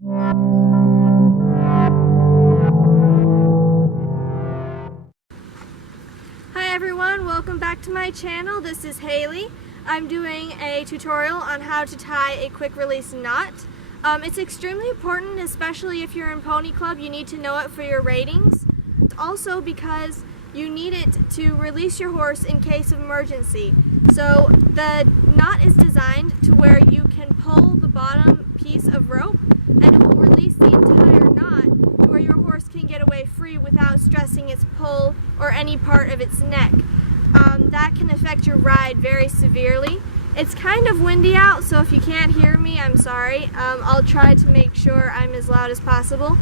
Hi everyone, welcome back to my channel. This is Haley. I'm doing a tutorial on how to tie a quick release knot. It's extremely important, especially if you're in Pony Club. You need to know it for your ratings. Also because you need it to release your horse in case of emergency. So the knot is designed to where you can pull the bottom piece of rope and it will release the entire knot to where your horse can get away free without stressing its pull or any part of its neck. That can affect your ride very severely. It's kind of windy out, so if you can't hear me, I'm sorry. I'll try to make sure I'm as loud as possible.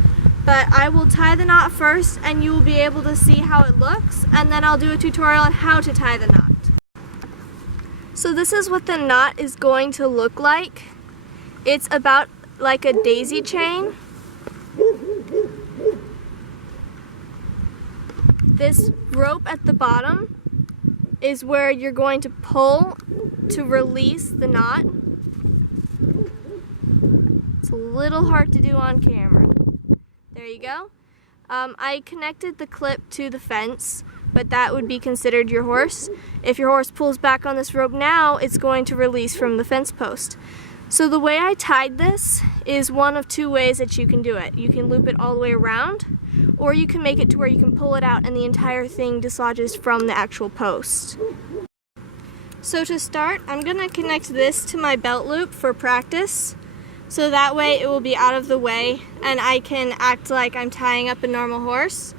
But I will tie the knot first and you will be able to see how it looks, and then I'll do a tutorial on how to tie the knot. So this is what the knot is going to look like. It's about like a daisy chain. This rope at the bottom is where you're going to pull to release the knot. It's a little hard to do on camera. There you go. I connected the clip to the fence, but that would be considered your horse. If your horse pulls back on this rope now, it's going to release from the fence post. So the way I tied this is one of two ways that you can do it. You can loop it all the way around, or you can make it to where you can pull it out and the entire thing dislodges from the actual post. So to start, I'm going to connect this to my belt loop for practice. So that way it will be out of the way and I can act like I'm tying up a normal horse.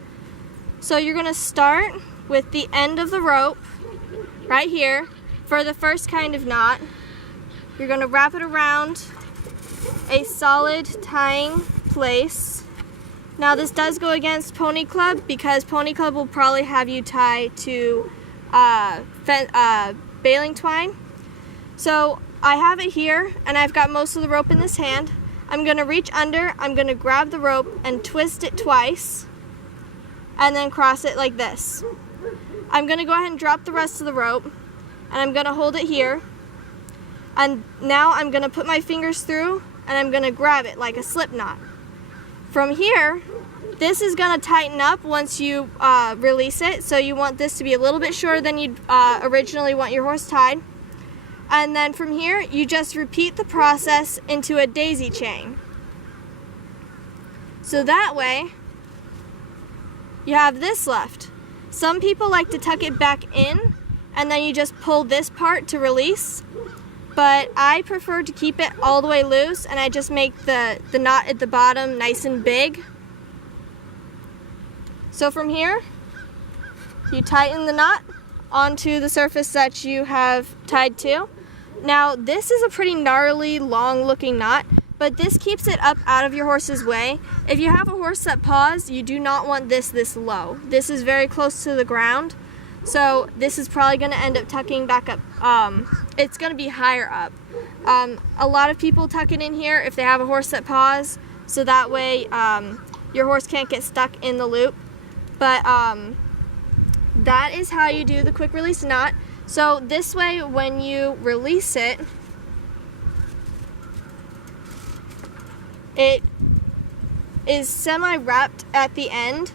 So you're going to start with the end of the rope right here for the first kind of knot. You're going to wrap it around a solid tying place. Now this does go against Pony Club because Pony Club will probably have you tie to baling twine. So I have it here and I've got most of the rope in this hand. I'm going to reach under, I'm going to grab the rope and twist it twice and then cross it like this. I'm going to go ahead and drop the rest of the rope and I'm going to hold it here. And now I'm going to put my fingers through and I'm going to grab it like a slip knot. From here, this is going to tighten up once you release it. So you want this to be a little bit shorter than you'd originally want your horse tied. And then from here, you just repeat the process into a daisy chain. So that way, you have this left. Some people like to tuck it back in, and then you just pull this part to release. But I prefer to keep it all the way loose, and I just make the knot at the bottom nice and big. So from here, you tighten the knot onto the surface that you have tied to. Now this is a pretty gnarly, long looking knot, but this keeps it up out of your horse's way. If you have a horse that paws, you do not want this low. This is very close to the ground, so this is probably going to end up tucking back up. It's going to be higher up. A lot of people tuck it in here if they have a horse that paws, so that way your horse can't get stuck in the loop. But that is how you do the quick release knot. So this way, when you release it, it is semi-wrapped at the end.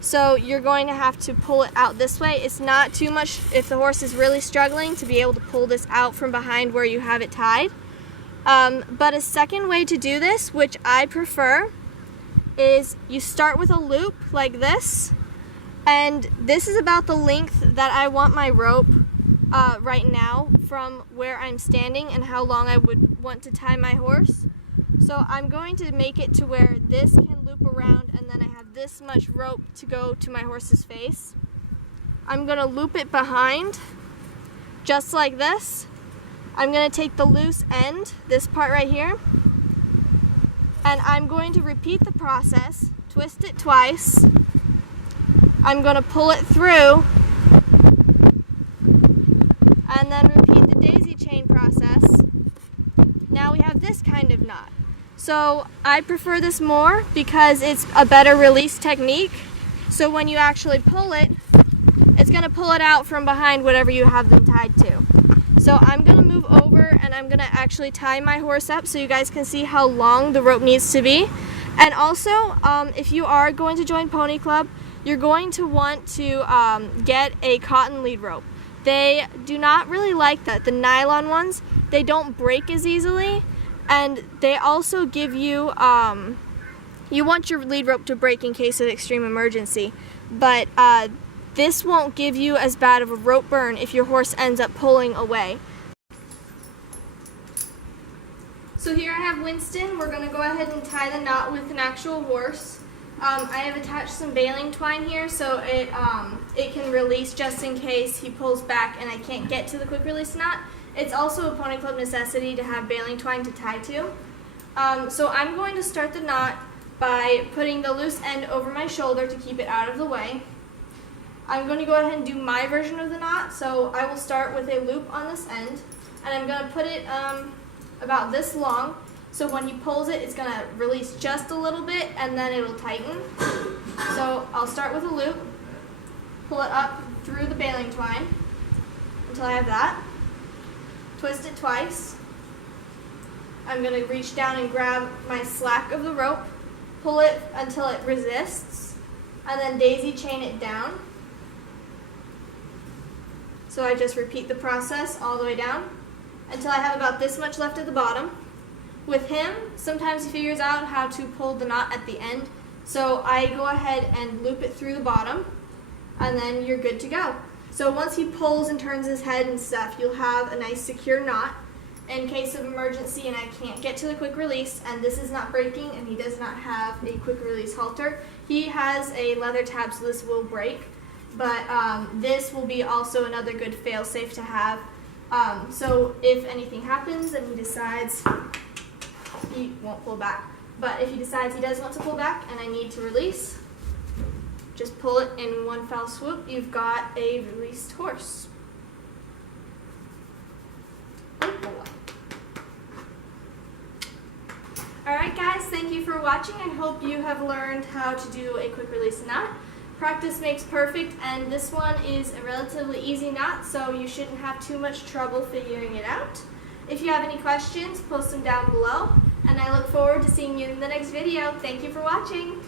So you're going to have to pull it out this way. It's not too much if the horse is really struggling to be able to pull this out from behind where you have it tied. But a second way to do this, which I prefer, is you start with a loop like this. And this is about the length that I want my rope right now from where I'm standing and how long I would want to tie my horse. So I'm going to make it to where this can loop around and then I have this much rope to go to my horse's face. I'm going to loop it behind just like this. I'm going to take the loose end, this part right here, and I'm going to repeat the process, twist it twice. I'm going to pull it through and then repeat the daisy chain process. Now we have this kind of knot. So I prefer this more because it's a better release technique. So when you actually pull it, it's going to pull it out from behind whatever you have them tied to. So So I'm going to move over and I'm going to actually tie my horse up so you guys can see how long the rope needs to be. And also, if you are going to join Pony Club, you're going to want to get a cotton lead rope. They do not really like that. The nylon ones, they don't break as easily, and they also give you, you want your lead rope to break in case of extreme emergency, but this won't give you as bad of a rope burn if your horse ends up pulling away. So here I have Winston. We're going to go ahead and tie the knot with an actual horse. I have attached some baling twine here so it can release just in case he pulls back and I can't get to the quick release knot. It's also a Pony Club necessity to have baling twine to tie to. So I'm going to start the knot by putting the loose end over my shoulder to keep it out of the way. I'm going to go ahead and do my version of the knot, so I will start with a loop on this end, and I'm going to put it about this long, so when he pulls it, it's going to release just a little bit, and then it'll tighten. So I'll start with a loop, pull it up through the baling twine until I have that, twist it twice. I'm going to reach down and grab my slack of the rope, pull it until it resists, and then daisy chain it down. So I just repeat the process all the way down until I have about this much left at the bottom. With him, sometimes he figures out how to pull the knot at the end, so I go ahead and loop it through the bottom, and then you're good to go. So once he pulls and turns his head and stuff, you'll have a nice secure knot. In case of emergency and I can't get to the quick release and this is not breaking and he does not have a quick release halter, he has a leather tab, so this will break. But this will be also another good fail-safe to have. So if anything happens and he decides he won't pull back, but if he decides he does want to pull back and I need to release, just pull it in one fell swoop. You've got a released horse. Alright guys, thank you for watching. I hope you have learned how to do a quick release knot. Practice makes perfect, and this one is a relatively easy knot, so you shouldn't have too much trouble figuring it out. If you have any questions, post them down below, and I look forward to seeing you in the next video. Thank you for watching.